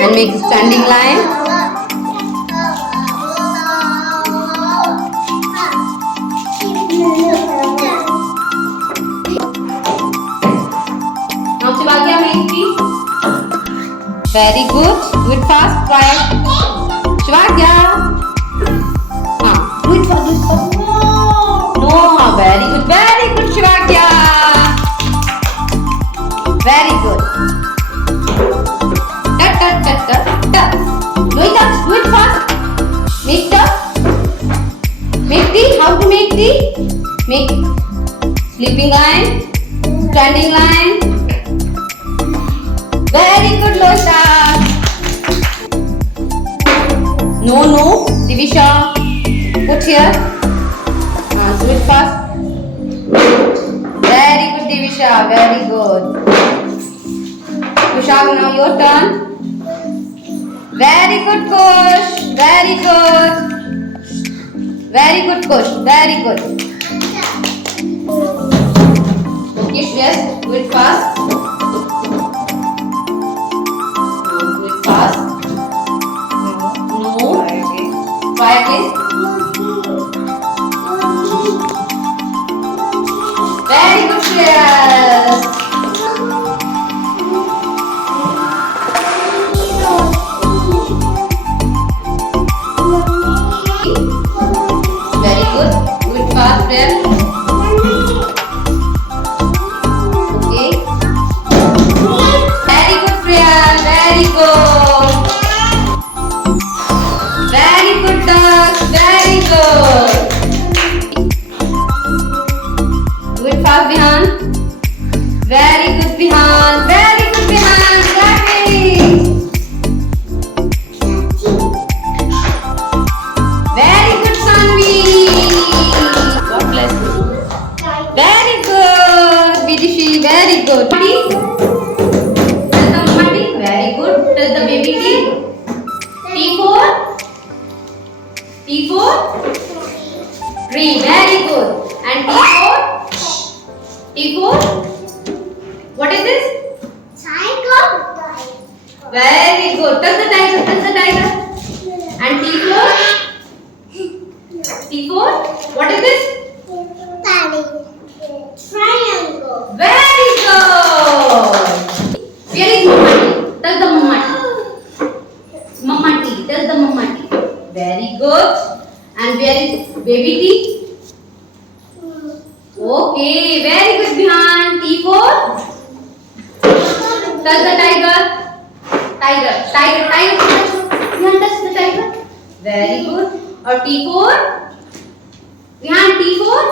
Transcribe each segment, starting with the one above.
and make standing line. Now Shivagya make tree. Very good. Do it fast. Try it. Shivagya. Do it fast. Do it fast. No. Very good. Very good, Shivagya. Very good. Tut, tut, tut, tut, tut. Do it fast. Do it fast. Make tut. Make tea. How to make tea? Make sleeping line. Standing line. Very good, Losha. No, Divisha. Put here. Do it fast. Very good, Divisha. Very good. Kushag, now your turn. Very good, Kush. Very good. Very good, Kush. Very good. Okay, yes. Do it fast. Fast. No. Try again. Very good, Shreyas. Very good. Do it fast, Shreyas. Okay. Very good, Shreyas. Very good. Very good, duck. Very good. Do it fast, Bihan. Very good, Bihan. Very good, Bihan. Clapping. Very good, Sanvi. God bless you. Very good, Bidishi. Very good. Tell the mummy. Very good. Tell the baby tea. T4. T4. Tree. Very good. And T4. T4. What is this? Tiger. Very good. Touch the tiger. Touch the tiger. And T4. T4. What is this? Triangle. Very good. Where is Mamati? Touch the Mamati. Mamati. Touch the Mamati. Very good. And where is baby T? Okay. Very good, Bihan. T4. Touch the tiger. Tiger. Tiger. Tiger. Bihan, touch the tiger. Very good. Or T4. Bihan, T4.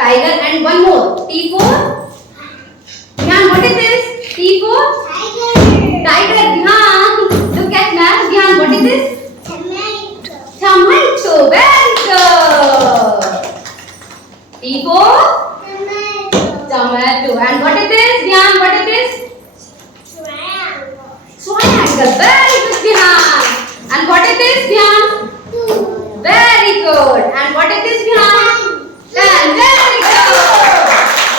Tiger and one more. T4. Bihan, what is this? T4. Tiger. Bihan, look at map. Bihan, what is this? Tomato. Very good. T4. Tomato. And what is this? Bihan, what is this? Triangle. Very good, Bihan. And what is this, Bihan? Very good. And what is this, Bihan? Very good.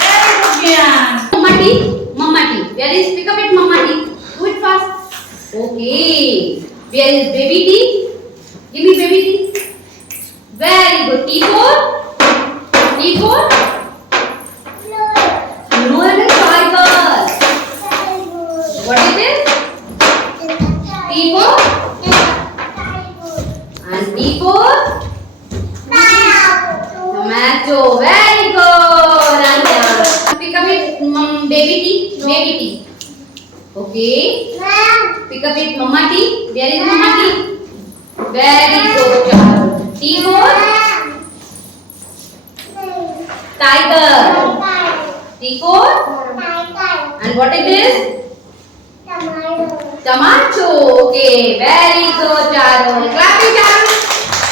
Very good, Bihan. Mamati. Mamati. Where is, pick up it, Mamati. Do it fast. Okay. Where is baby T? Give me baby T. Very good. T4. T4. No, it is tiger. What is this? T4. And T4. Tomato. Very good. And pick up it, baby T. Baby T. Okay. Pick up it, Mama T. Where is Mama T? Very good, child. T4. Tiger. T4. And what is this? Tomato. Okay. Very good, child. Clapping, child.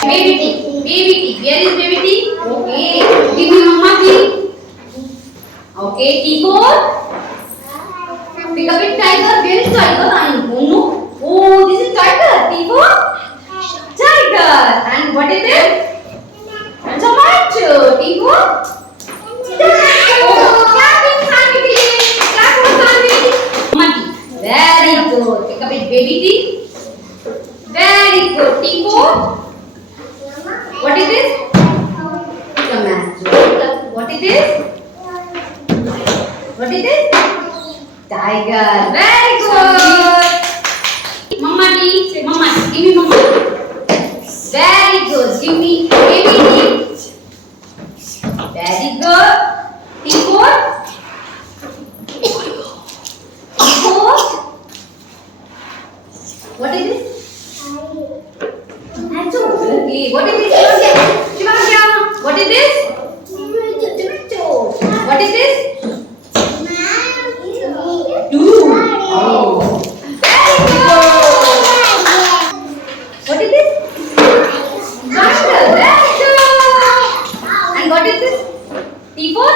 Baby T. Baby T. Where is baby T? Okay. Give me Mama T. Okay. T4. Pick up it, tiger. Where is tiger? I don't know. Oh, this is tiger. T4. Tiger. And what is it? Tomato. T4. Tomato. Clapping, Sanvi. Clap for Sanvi. Mamati. baby T? Very good. T4? What is this? Tomato. What is this? What is this? Tiger. Very good. Mama T. Say Mama T. Give me Mama. Very good. Give me baby T. Very good. T4? T4? What is this? Tomato. Okay. What is this? Shivanya. What is this? Tomato. What is this? Two. Oh. Very good. What is this? Triangle. Very good. And what is this? T4?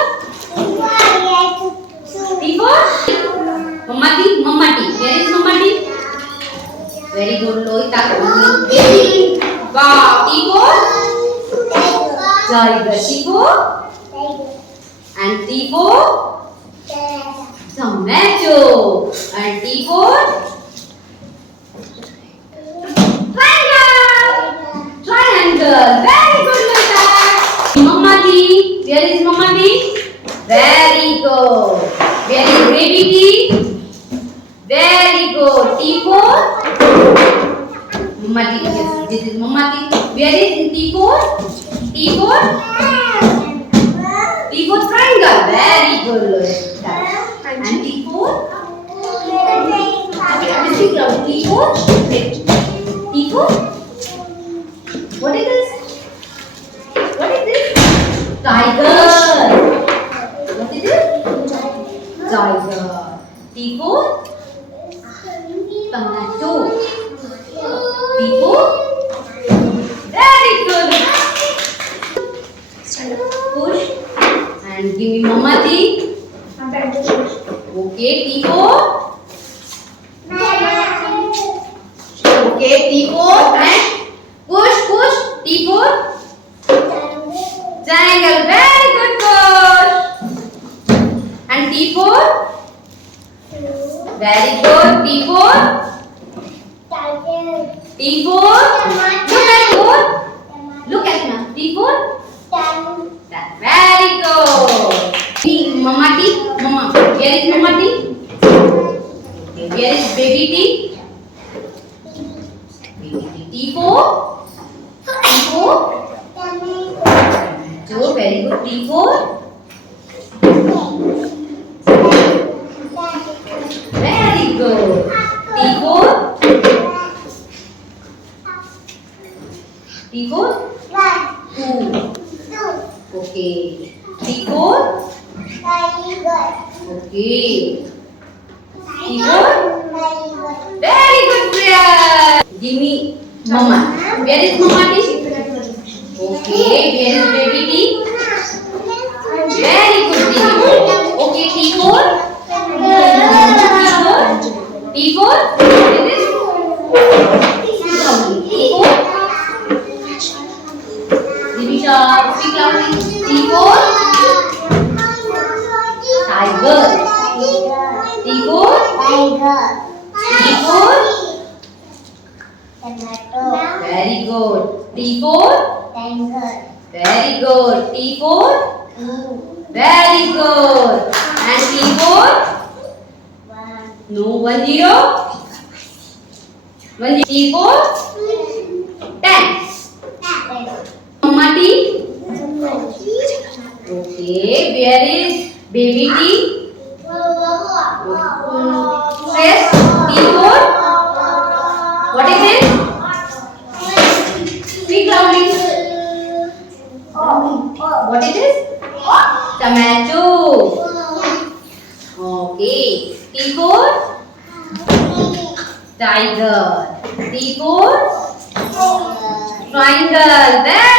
T4? Mama T. Mama T. Where is Mama T? Very good. Loita. Wow. T4? Tiger. T4? And T4? Tomato. And T4? Triangle. Triangle. Very good, Loita. Mama T. Where is Mama T? Very good. Where is baby T? Very good. T4? Mama T. Yes, this is Mama T. Where is T4? T4? T4 triangle. Very good. And T4? T4? T4? What is this? What is this? Tiger. What is this? Tiger. T4? Tomato. T4? Very good. Push and give me Mama T. Okay, T4. Okay, T4 and push. T4. Triangle. Very good push. And T4. Very good. T4. T4. Look at me. T4. Very good. Mama T. Mama. Where is Mama T? Okay. Where is baby T? Baby T. T4. T4. So very good. T4. Very good. T4. T4. 2. Okay. T4. Okay. T4. Very good, Priya. Give me Mama. Where is Mama T? Okay. Where is baby T? Very good, T4. Okay, T4. T4. What is this? T4. Divisha, speak loudly. T4. Tiger. T4. T4. Very good. T4. Very good. T4. Very good. And T4. No, 1 0. 1 T4. 10. Mama T. Okay. Where is baby T? Yes. T4. What is it? Speak loudly. What is this? Tomato. Okay. T4. Tiger. T4. Triangle. There.